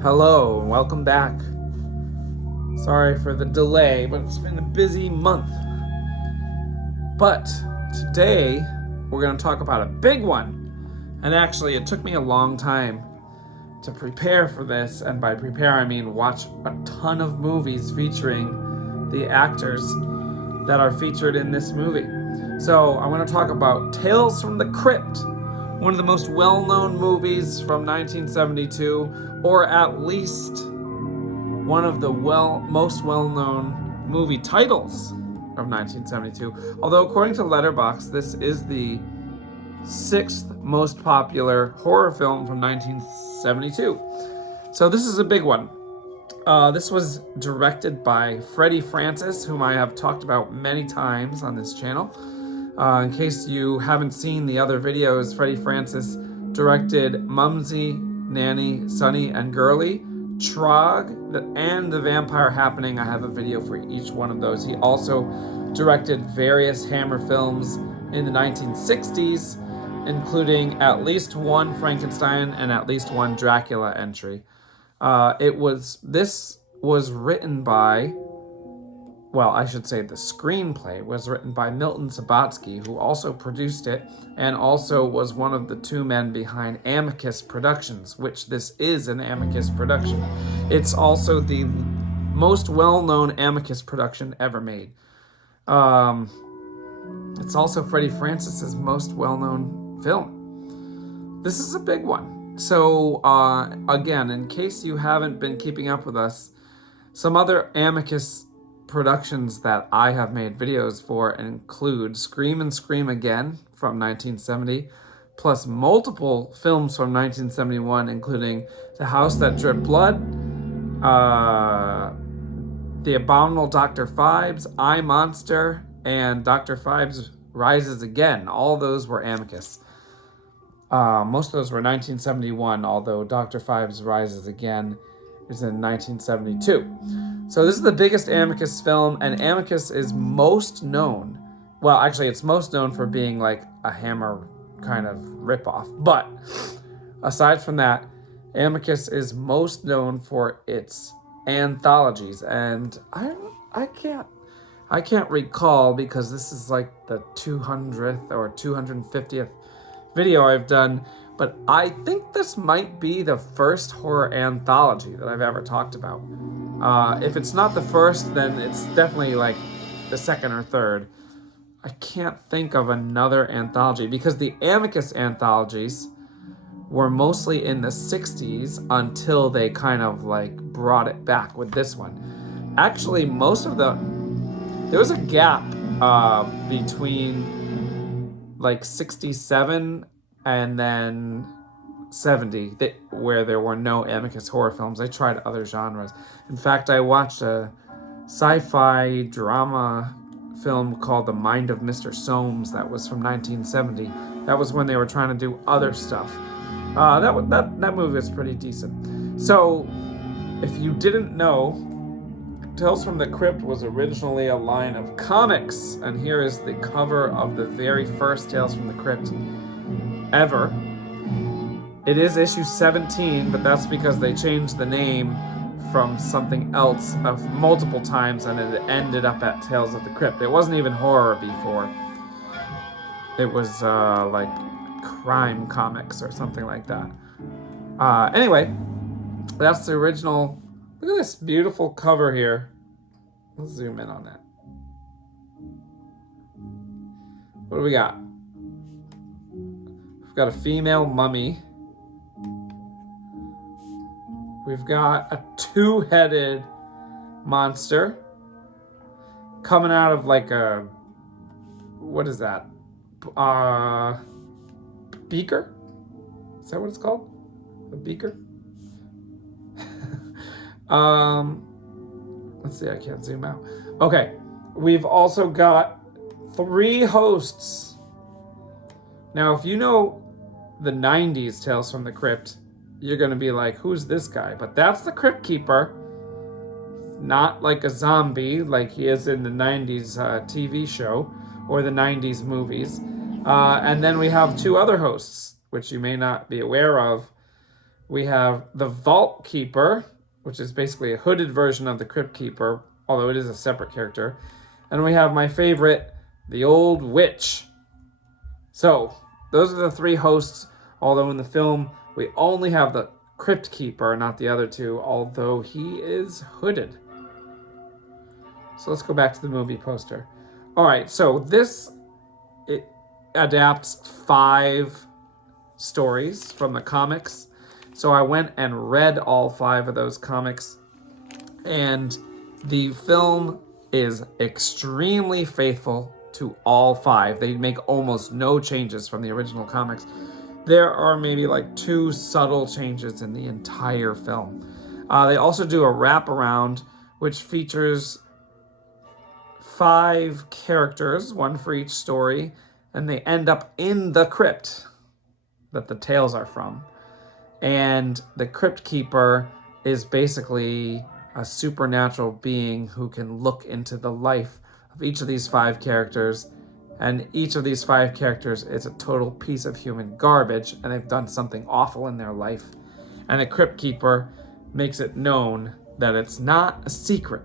Hello and welcome back. Sorry for the delay, but it's been a busy month. But today we're going to talk about a big one. And actually, it took me a long time to prepare for this. And by prepare, I mean watch a ton of movies featuring the actors that are featured in this movie. So I want to talk about Tales from the Crypt, one of the most well-known movies from 1972, or at least one of the most well-known movie titles of 1972. Although according to Letterboxd, this is the 6th most popular horror film from 1972. So this is a big one. This was directed by Freddie Francis, whom I have talked about many times on this channel. In case you haven't seen the other videos, Freddie Francis directed Mumsy, Nanny, Sonny, and Girly, Trog, and The Vampire Happening. I have a video for each one of those. He also directed various Hammer films in the 1960s, including at least one Frankenstein and at least one Dracula entry. This was written by, well, I should say the screenplay was written by Milton Subotsky, who also produced it and also was one of the two men behind Amicus Productions, which this is an Amicus production. It's also the most well-known Amicus production ever made. It's also Freddie Francis's most well-known film. This is a big one. So, again, in case you haven't been keeping up with us, some other Amicus productions that I have made videos for include Scream and Scream Again from 1970, plus multiple films from 1971, including The House That Dripped Blood, The Abominable Dr. Phibes, I, Monster, and Dr. Phibes Rises Again. All those were Amicus. Most of those were 1971, although Dr. Phibes Rises Again is in 1972. So this is the biggest Amicus film, and Amicus is most known, well, actually it's most known for being like a Hammer kind of ripoff. But aside from that, Amicus is most known for its anthologies, and I can't recall, because this is like the 200th or 250th video I've done, but I think this might be the first horror anthology that I've ever talked about. If it's not the first, then it's definitely like the second or third. I can't think of another anthology, because the Amicus anthologies were mostly in the 60s until they kind of like brought it back with this one. Actually, there was a gap between like 67 and then 70 where there were no Amicus horror films. I tried other genres. In fact, I watched a sci-fi drama film called The Mind of Mr. Soames that was from 1970. That was when they were trying to do other stuff. That movie was pretty decent. So, if you didn't know, Tales from the Crypt was originally a line of comics, and here is the cover of the very first Tales from the Crypt ever. It is issue 17, but that's because they changed the name from something else multiple times, and it ended up at Tales of the Crypt. It wasn't even horror before. It was like crime comics or something like that. Anyway, that's the original. Look at this beautiful cover here. Let's zoom in on that. What do we got? We've got a female mummy. We've got a two-headed monster coming out of like a, what is that? Beaker? Is that what it's called? A beaker? Let's see, I can't zoom out. Okay, we've also got 3 hosts. Now, if you know the 90s Tales from the Crypt, you're going to be like, who's this guy? But that's the Crypt Keeper. Not like a zombie like he is in the 90s TV show or the 90s movies. And then we have 2 other hosts, which you may not be aware of. We have the Vault Keeper, which is basically a hooded version of the Crypt Keeper, although it is a separate character. And we have my favorite, the Old Witch. So, those are the three hosts, although in the film, we only have the Crypt Keeper, not the other two, although he is hooded. So let's go back to the movie poster. All right, so it adapts 5 stories from the comics. So I went and read all 5 of those comics, and the film is extremely faithful to all 5. They make almost no changes from the original comics. There are maybe like 2 subtle changes in the entire film. They also do a wraparound, which features 5 characters, 1 for each story, and they end up in the crypt that the tales are from. And the Crypt Keeper is basically a supernatural being who can look into the life of each of these 5 characters, and each of these 5 characters is a total piece of human garbage, and they've done something awful in their life. And the Crypt Keeper makes it known that it's not a secret.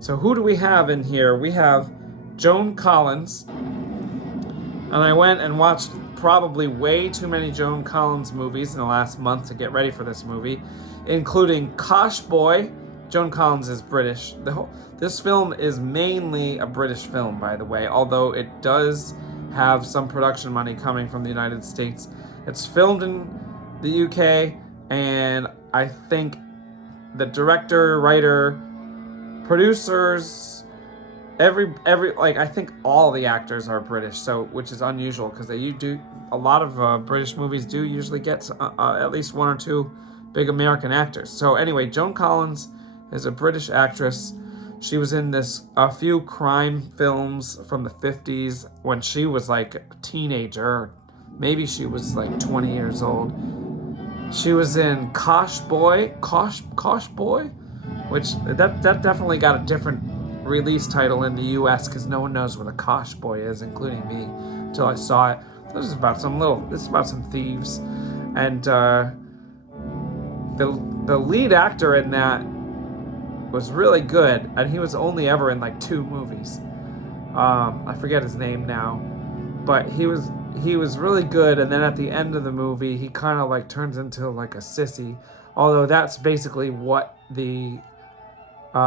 So who do we have in here? We have Joan Collins, and I went and watched probably way too many Joan Collins movies in the last month to get ready for this movie, including Kosh Boy. Joan Collins is British. This film is mainly a British film, by the way, although it does have some production money coming from the United States. It's filmed in the UK, and I think the director, writer, producers, I think all the actors are British, so which is unusual because they do a lot of British movies do usually get at least 1 or 2 big American actors. So anyway, Joan Collins is a British actress. She was in a few crime films from the 50s when she was like a teenager. Maybe she was like 20 years old. She was in Kosh Boy, which that definitely got a different release title in the US because no one knows what a Kosh Boy is, including me, until I saw it. This is about some thieves, and the lead actor in that was really good, and he was only ever in like 2 movies. I forget his name now, but he was really good. And then at the end of the movie, he kind of like turns into like a sissy, although that's basically what the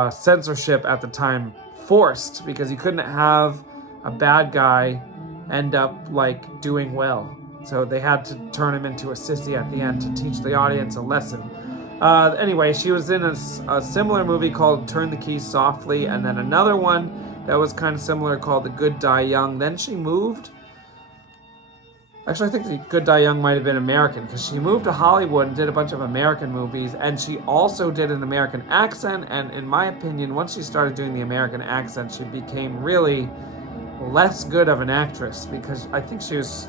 censorship at the time forced, because you couldn't have a bad guy end up like doing well, so they had to turn him into a sissy at the end to teach the audience a lesson. Anyway, she was in a similar movie called Turn the Keys Softly, and then another one that was kind of similar called The Good Die Young. Then she moved. Actually, I think The Good Die Young might have been American, because she moved to Hollywood and did a bunch of American movies, and she also did an American accent, and in my opinion, once she started doing the American accent, she became really less good of an actress, because I think she was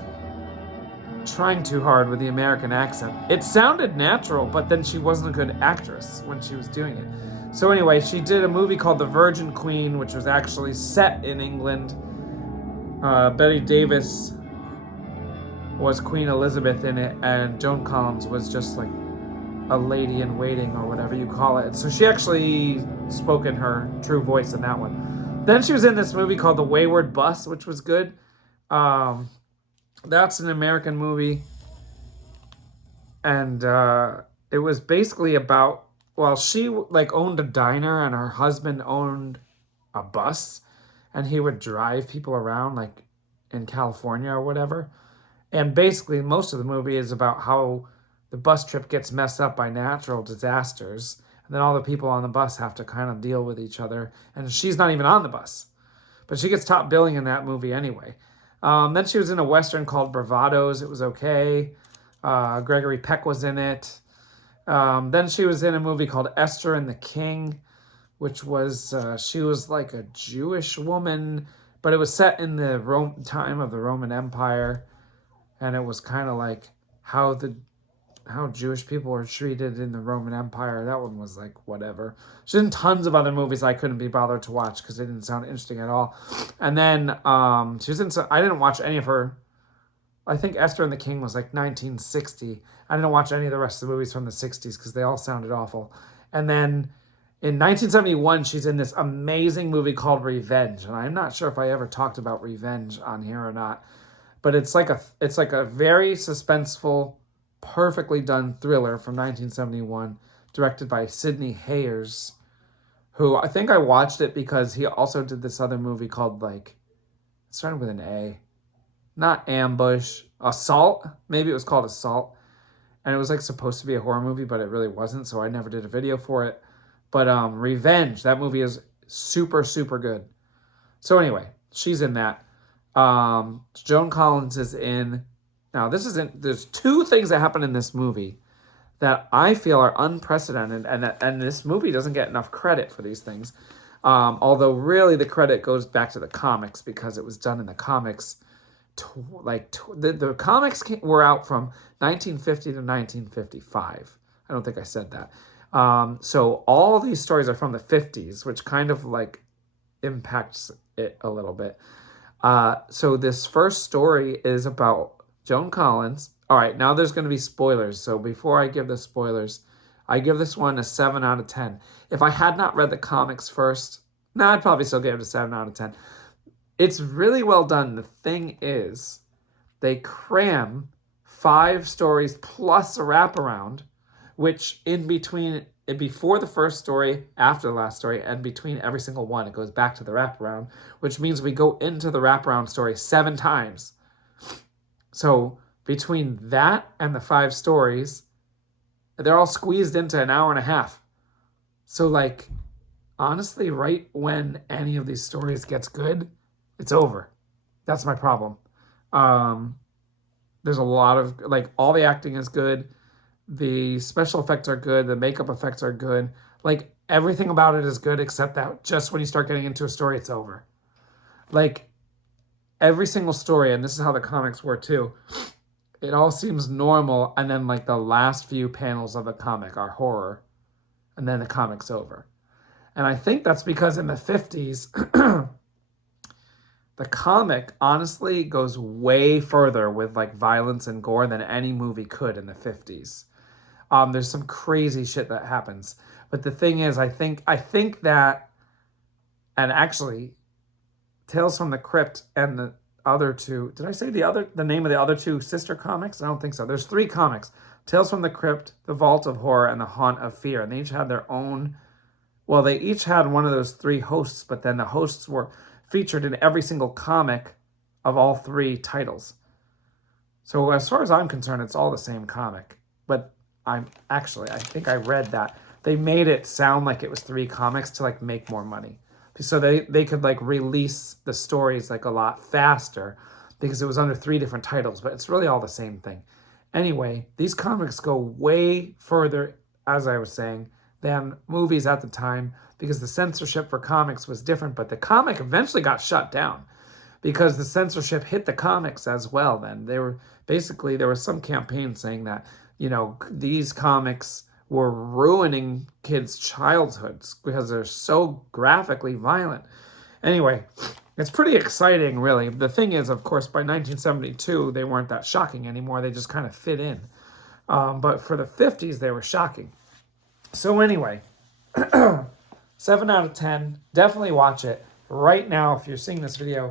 trying too hard with the American accent. It sounded natural, but then she wasn't a good actress when she was doing it. So anyway, she did a movie called The Virgin Queen, which was actually set in England. Bette Davis was Queen Elizabeth in it, and Joan Collins was just like a lady in waiting, or whatever you call it. So she actually spoke in her true voice in that one. Then she was in this movie called The Wayward Bus, which was good. That's an American movie, and it was basically about, well, she like owned a diner, and her husband owned a bus, and he would drive people around like in California or whatever. And basically most of the movie is about how the bus trip gets messed up by natural disasters, and then all the people on the bus have to kind of deal with each other, and she's not even on the bus, but she gets top billing in that movie anyway. Then she was in a Western called Bravados. It was okay. Gregory Peck was in it. Then she was in a movie called Esther and the King, which was, she was like a Jewish woman, but it was set in the time of the Roman Empire. And it was kind of like how Jewish people were treated in the Roman Empire. That one was like whatever. She's in tons of other movies I couldn't be bothered to watch because they didn't sound interesting at all. And then she was in. I didn't watch any of her I think Esther and the King was like 1960. I didn't watch any of the rest of the movies from the 60s because they all sounded awful. And then in 1971, she's in this amazing movie called Revenge. And I'm not sure if I ever talked about Revenge on here or not. But it's like a very suspenseful, perfectly done thriller from 1971, directed by Sidney Hayers, who I think I watched it because he also did this other movie called like, it started with an A. Not Ambush, Assault. Maybe it was called Assault. And it was like supposed to be a horror movie, but it really wasn't, so I never did a video for it. But Revenge, that movie is super, super good. So anyway, she's in that. Joan Collins is in. Now, there's two things that happen in this movie that I feel are unprecedented, and this movie doesn't get enough credit for these things. Although really the credit goes back to the comics because it was done in the comics. The comics were out from 1950 to 1955. I don't think I said that. So all these stories are from the 50s, which kind of like impacts it a little bit. So this first story is about Joan Collins. All right, now there's going to be spoilers. So before I give the spoilers, I give this one a 7 out of 10. If I had not read the comics first, I'd probably still give it a 7 out of 10. It's really well done. The thing is, they cram 5 stories plus a wraparound, which in between, before the first story, after the last story, and between every single one, it goes back to the wraparound, which means we go into the wraparound story 7 times. So between that and the 5 stories, they're all squeezed into an hour and a half. So like, honestly, right when any of these stories gets good, it's over. That's my problem. There's a lot of, like, all the acting is good. The special effects are good. The makeup effects are good. Like, everything about it is good except that just when you start getting into a story, it's over. Like, every single story, and this is how the comics were too, it all seems normal, and then, like, the last few panels of the comic are horror, and then the comic's over. And I think that's because in the 50s, the comic honestly goes way further with like violence and gore than any movie could in the 50s. There's some crazy shit that happens. But the thing is, I think that, and actually, Tales from the Crypt and the other two, did I say the name of the other 2 sister comics? I don't think so. There's 3 comics. Tales from the Crypt, The Vault of Horror, and The Haunt of Fear. And they each had their own, well, they each had one of those 3 hosts, but then the hosts were featured in every single comic of all 3 titles. So as far as I'm concerned, it's all the same comic. But I think I read that they made it sound like it was 3 comics to like make more money. So they could like release the stories like a lot faster because it was under 3 different titles, but it's really all the same thing. Anyway, these comics go way further, as I was saying, than movies at the time because the censorship for comics was different, but the comic eventually got shut down because the censorship hit the comics as well. Then there was some campaign saying that, you know, these comics were ruining kids' childhoods because they're so graphically violent. Anyway, it's pretty exciting, really. The thing is, of course, by 1972, they weren't that shocking anymore. They just kind of fit in. But for the 50s, they were shocking. So anyway, 7 out of 10. Definitely watch it. Right now, if you're seeing this video,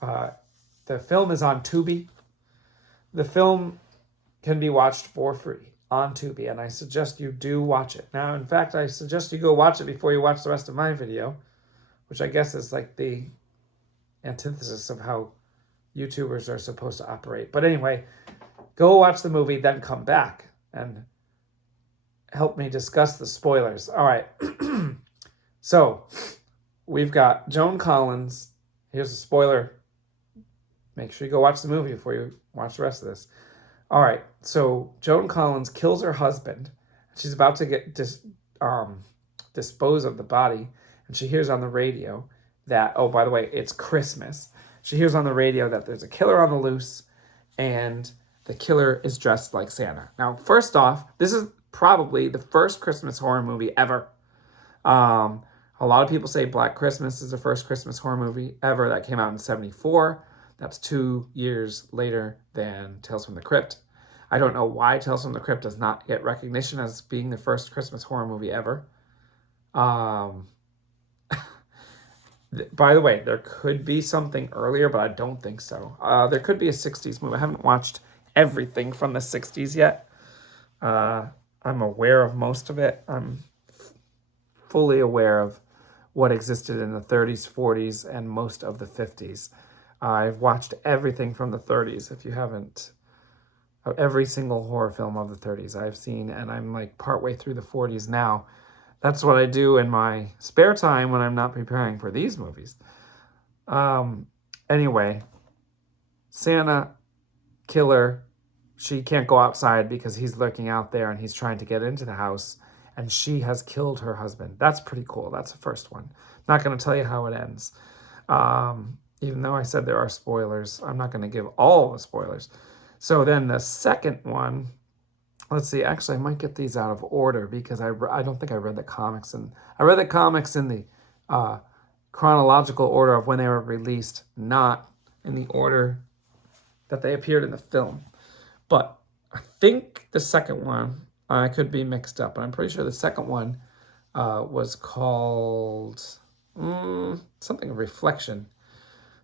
the film is on Tubi. The film can be watched for free on Tubi, and I suggest you do watch it. Now, in fact, I suggest you go watch it before you watch the rest of my video, which I guess is like the antithesis of how YouTubers are supposed to operate. But anyway, go watch the movie, then come back and help me discuss the spoilers. All right. So, we've got Joan Collins. Here's a spoiler. Make sure you go watch the movie before you watch the rest of this. All right. So, Joan Collins kills her husband. She's about to get dispose of the body. And she hears on the radio that, oh, by the way, it's Christmas. She hears on the radio that there's a killer on the loose. And the killer is dressed like Santa. Now, first off, this is probably the first Christmas horror movie ever. A lot of people say Black Christmas is the first Christmas horror movie ever that came out in 1974. That's 2 years later than Tales from the Crypt. I don't know why Tales from the Crypt does not get recognition as being the first Christmas horror movie ever. By the way, there could be something earlier, but I don't think so. There could be a 60s movie. I haven't watched everything from the 60s yet. I'm aware of most of it. I'm fully aware of what existed in the 30s, 40s, and most of the 50s. I've watched everything from the 30s. If you haven't, every single horror film of the 30s I've seen, and I'm like partway through the 40s now. That's what I do in my spare time when I'm not preparing for these movies. Anyway, Santa, killer, she can't go outside because he's lurking out there and he's trying to get into the house, and she has killed her husband. That's pretty cool. That's the first one. Not going to tell you how it ends. Even though I said there are spoilers, I'm not going to give all the spoilers. So then the second one, let's see, actually I might get these out of order because I don't think I read the comics. And I read the comics in the chronological order of when they were released, not in the order that they appeared in the film. But I think the second one, I could be mixed up, but I'm pretty sure the second one was called something Reflection.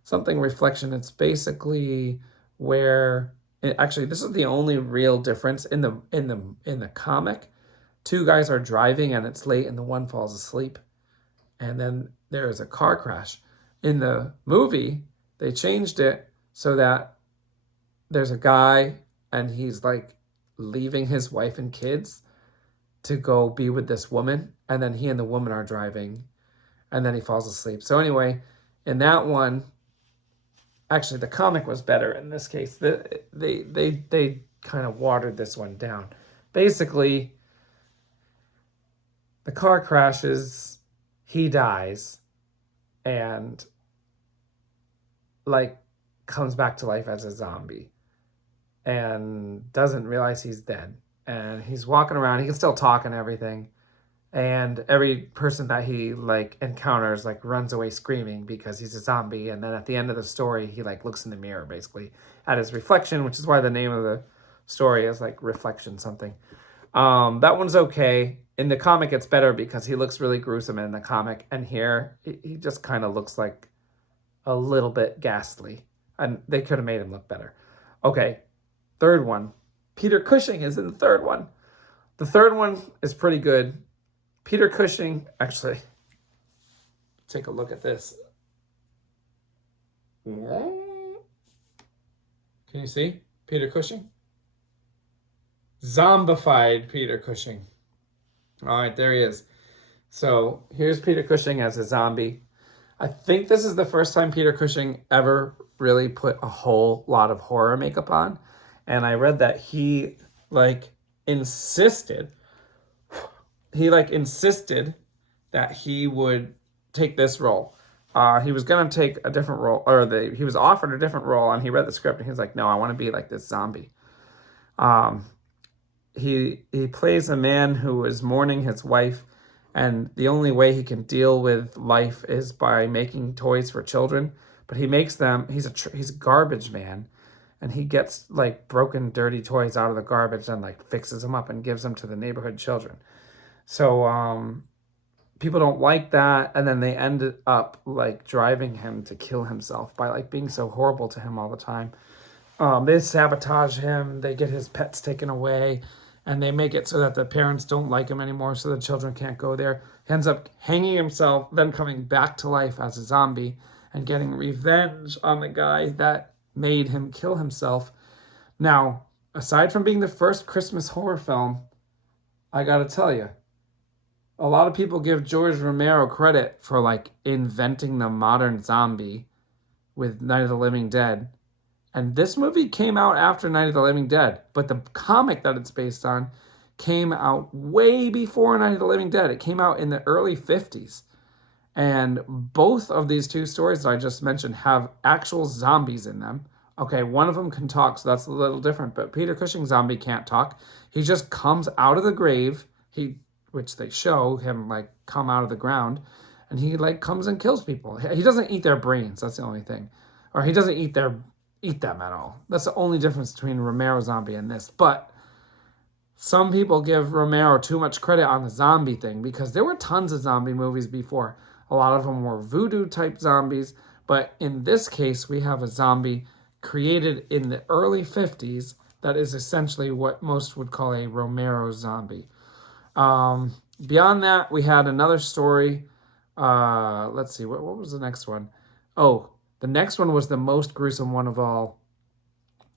Something Reflection. It's basically where actually this is the only real difference in the comic. Two guys are driving and it's late and the one falls asleep, and then there is a car crash. In the movie, they changed it so that there's a guy and he's like leaving his wife and kids to go be with this woman, and then he and the woman are driving, and then he falls asleep. So anyway, in that one, actually the comic was better in this case. They kind of watered this one down. Basically, the car crashes, he dies, and like comes back to life as a zombie and doesn't realize he's dead. And he's walking around, he can still talk and everything. And every person that he like encounters like runs away screaming because he's a zombie. And then at the end of the story, he like looks in the mirror basically at his reflection, which is why the name of the story is like Reflection something. That one's okay. In the comic, it's better because he looks really gruesome in the comic, and here he just kind of looks like a little bit ghastly, and they could have made him look better. Okay, third one. Peter Cushing is in the third one. The third one is pretty good. Peter Cushing, actually, take a look at this. Can you see Peter Cushing? Zombified Peter Cushing. All right, there he is. So here's Peter Cushing as a zombie. I think this is the first time Peter Cushing ever really put a whole lot of horror makeup on. And I read that he insisted that he would take this role. He was going to take a different role, he was offered a different role, and he read the script and he was like, no, I want to be like this zombie. He plays a man who is mourning his wife, and the only way he can deal with life is by making toys for children. But he makes them, he's a garbage man, and he gets like broken, dirty toys out of the garbage and like fixes them up and gives them to the neighborhood children. So people don't like that, and then they ended up like driving him to kill himself by like being so horrible to him all the time. They sabotage him, they get his pets taken away, and they make it so that the parents don't like him anymore, so the children can't go there. He ends up hanging himself, then coming back to life as a zombie and getting revenge on the guy that made him kill himself. Now, aside from being the first Christmas horror film, I gotta tell you, a lot of people give George Romero credit for like inventing the modern zombie with Night of the Living Dead. And this movie came out after Night of the Living Dead, but the comic that it's based on came out way before Night of the Living Dead. It came out in the early 50s. And both of these two stories that I just mentioned have actual zombies in them. Okay, one of them can talk, so that's a little different, but Peter Cushing's zombie can't talk. He just comes out of the grave, which they show him like come out of the ground, and he like comes and kills people. He doesn't eat their brains, that's the only thing. or he doesn't eat them at all. That's the only difference between Romero zombie and this. But some people give Romero too much credit on the zombie thing because there were tons of zombie movies before. A lot of them were voodoo type zombies, but in this case, we have a zombie created in the early 50s that is essentially what most would call a Romero zombie. Beyond that, we had another story. Let's see, what was the next one? Oh, the next one was the most gruesome one of all.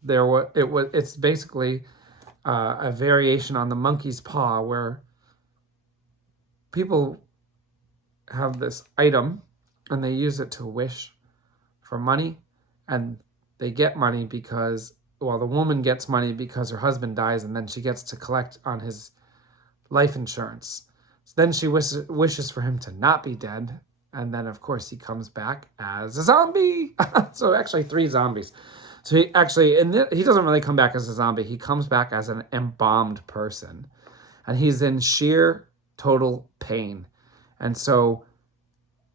It's basically a variation on the monkey's paw, where people have this item and they use it to wish for money, and they get money because, well, the woman gets money because her husband dies, and then she gets to collect on his life insurance. So then she wishes for him to not be dead, and then of course he comes back as a zombie. So actually 3 zombies. So he doesn't really come back as a zombie. He comes back as an embalmed person, and he's in sheer total pain. And so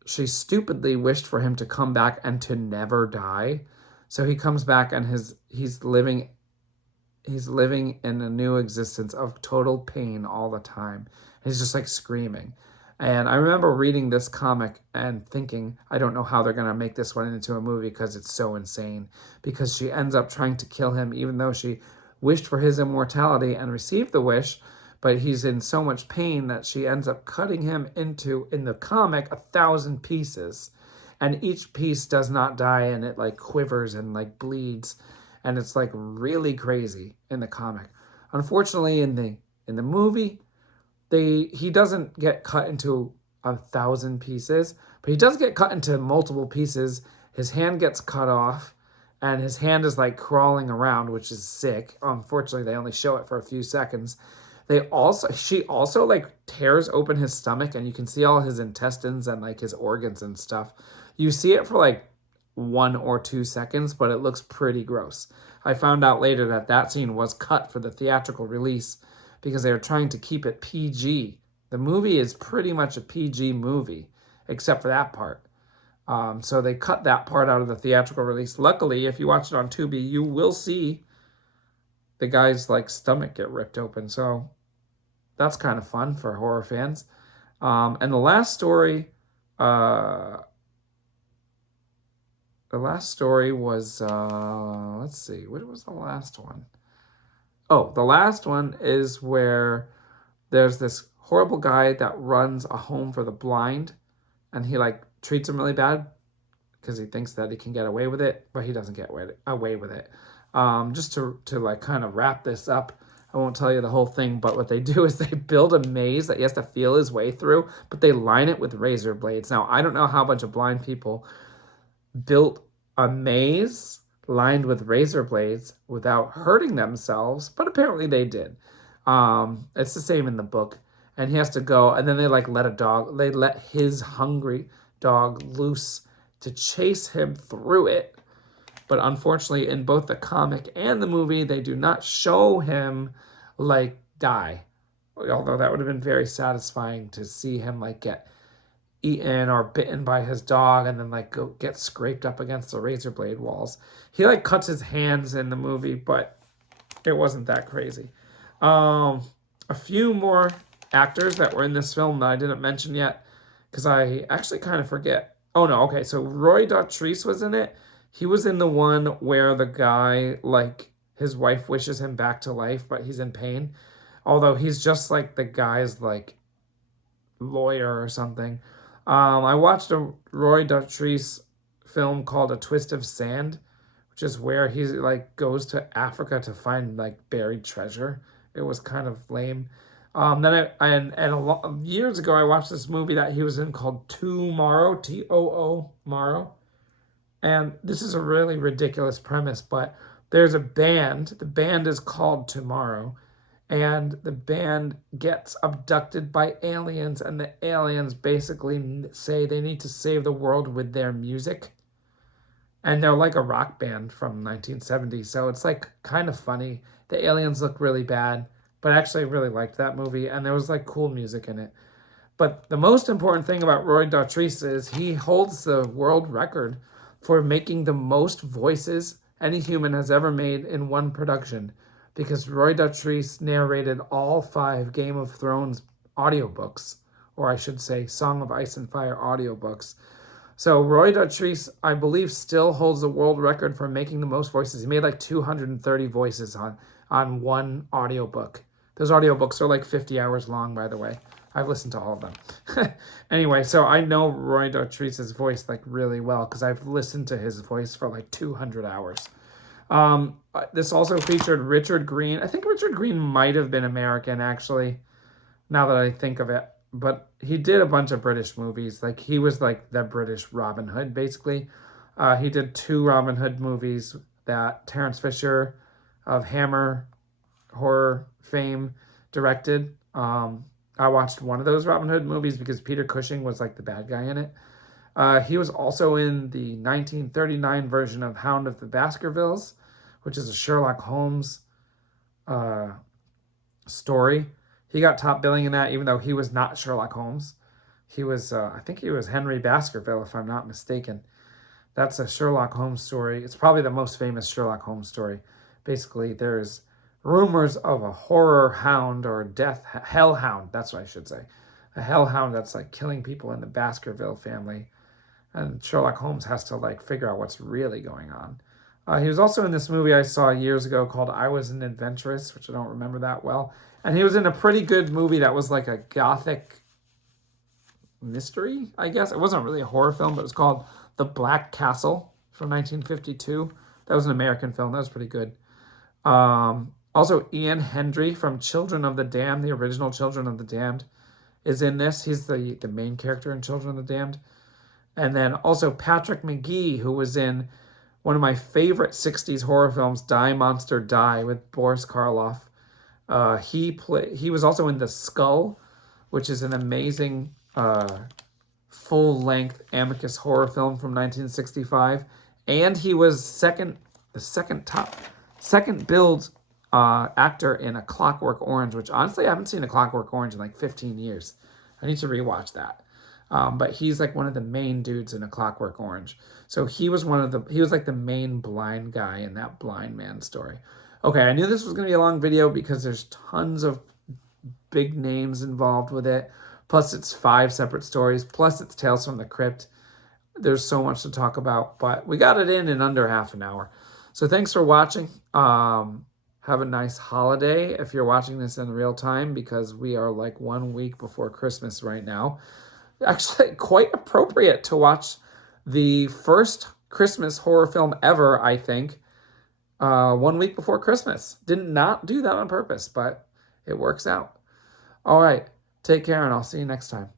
she stupidly wished for him to come back and to never die. So he comes back and he's living in a new existence of total pain all the time. He's just like screaming. And I remember reading this comic and thinking, I don't know how they're going to make this one into a movie because it's so insane. Because she ends up trying to kill him even though she wished for his immortality and received the wish. But he's in so much pain that she ends up cutting him into, in the comic, 1,000 pieces. And each piece does not die, and it like quivers and like bleeds. And it's like really crazy in the comic. Unfortunately, in the movie, he doesn't get cut into 1,000 pieces, but he does get cut into multiple pieces. His hand gets cut off, and his hand is like crawling around, which is sick. Unfortunately, they only show it for a few seconds. She also like tears open his stomach, and you can see all his intestines and like his organs and stuff. You see it for like 1 or 2 seconds, but it looks pretty gross. I found out later that scene was cut for the theatrical release because they were trying to keep it PG. The movie is pretty much a PG movie, except for that part. So they cut that part out of the theatrical release. Luckily, if you watch it on Tubi, you will see the guy's like stomach get ripped open. So that's kind of fun for horror fans. And the last story was, let's see, what was the last one? Oh, the last one is where there's this horrible guy that runs a home for the blind, and he like treats them really bad because he thinks that he can get away with it, but he doesn't get away with it. Just to like kind of wrap this up, I won't tell you the whole thing, but what they do is they build a maze that he has to feel his way through, but they line it with razor blades. Now, I don't know how a bunch of blind people built a maze lined with razor blades without hurting themselves, but apparently they did. It's the same in the book, and he has to go, and then they like let his hungry dog loose to chase him through it. But unfortunately, in both the comic and the movie, they do not show him like die. Although that would have been very satisfying to see him like get eaten or bitten by his dog and then like go get scraped up against the razor blade walls. He like cuts his hands in the movie, but it wasn't that crazy. A few more actors that were in this film that I didn't mention yet because I actually kind of forget. Oh no, okay, so Roy Dottrice was in it. He was in the one where the guy, like, his wife wishes him back to life, but he's in pain. Although he's just like the guy's like lawyer or something. I watched a Roy Dottrice film called A Twist of Sand, which is where he like goes to Africa to find like buried treasure. It was kind of lame. Years ago I watched this movie that he was in called Tomorrow, Tomorrow. And this is a really ridiculous premise, but there's a band. The band is called Tomorrow, and the band gets abducted by aliens, and the aliens basically say they need to save the world with their music. And they're like a rock band from 1970, so it's like kind of funny. The aliens look really bad, but actually I really liked that movie, and there was like cool music in it. But the most important thing about Roy Dottrice is he holds the world record for making the most voices any human has ever made in one production, because Roy Dottrice narrated all 5 Game of Thrones audiobooks, or I should say Song of Ice and Fire audiobooks. So Roy Dottrice, I believe, still holds the world record for making the most voices. He made like 230 voices on one audiobook. Those audiobooks are like 50 hours long, by the way. I've listened to all of them. Anyway, so I know Roy Dottrice's voice like really well because I've listened to his voice for like 200 hours. This also featured Richard Greene. I think Richard Greene might have been American, actually, now that I think of it. But he did a bunch of British movies. Like, he was like the British Robin Hood, basically. He did 2 Robin Hood movies that Terence Fisher of Hammer horror fame directed. I watched one of those Robin Hood movies because Peter Cushing was like the bad guy in it. He was also in the 1939 version of Hound of the Baskervilles, which is a Sherlock Holmes story. He got top billing in that, even though he was not Sherlock Holmes. He was, I think he was Henry Baskerville, if I'm not mistaken. That's a Sherlock Holmes story. It's probably the most famous Sherlock Holmes story. Basically, there's rumors of a horror hound or hellhound, that's what I should say. A hellhound that's like killing people in the Baskerville family. And Sherlock Holmes has to like figure out what's really going on. He was also in this movie I saw years ago called I Was an Adventuress, which I don't remember that well. And he was in a pretty good movie that was like a gothic mystery, I guess. It wasn't really a horror film, but it was called The Black Castle from 1952. That was an American film. That was pretty good. Also, Ian Hendry from Children of the Damned, the original Children of the Damned, is in this. He's the main character in Children of the Damned. And then also Patrick Magee, who was in one of my favorite 60s horror films, Die Monster Die, with Boris Karloff. He was also in The Skull, which is an amazing full-length Amicus horror film from 1965. And he was second billed actor in A Clockwork Orange, which honestly I haven't seen A Clockwork Orange in like 15 years. I need to rewatch that. But he's like one of the main dudes in A Clockwork Orange. So he was like the main blind guy in that blind man story. Okay, I knew this was going to be a long video because there's tons of big names involved with it. Plus it's 5 separate stories. Plus it's Tales from the Crypt. There's so much to talk about, but we got it in under half an hour. So thanks for watching. Have a nice holiday if you're watching this in real time, because we are like 1 week before Christmas right now. Actually, quite appropriate to watch the first Christmas horror film ever, I think, 1 week before Christmas. Did not do that on purpose, but it works out. All right, take care, and I'll see you next time.